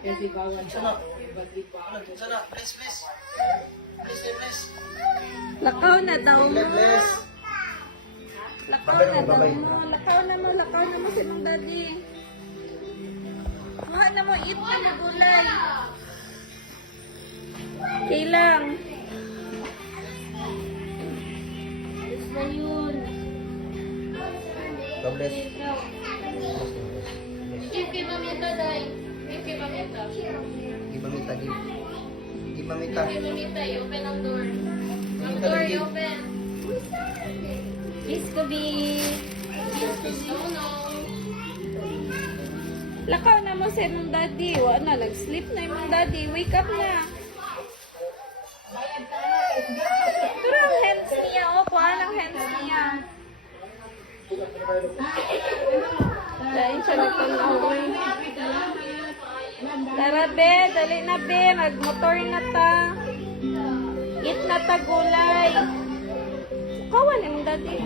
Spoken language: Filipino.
Kasi bawal Sana. balik Sana. Bless, bless. Bless, bless. Lakaw na daw mo. Bless. Lakaw na daw mo. Lakaw na mo si mong daddy. Kuha na mo itlog na gulay. Kailang. Basta yun. God bless. Give kay Mamita, Day. Give kay Mamita. Give mamita, give. Give mamita. Kay Mamita, i-open ang door. Ang Mamita, door, give. i-open. Kiss ko, B. Oh, no. Lakaw na mo si mong daddy. Wala na, nag-sleep na yung mong daddy. Wake up na. Pero ang hands niya, oh. Kuha ng hands niya. Dahil siya nagtanaw. Tara, be. Dali na, be. Magmotor na ta. Eat na ta gulay. Kawan yung daddy.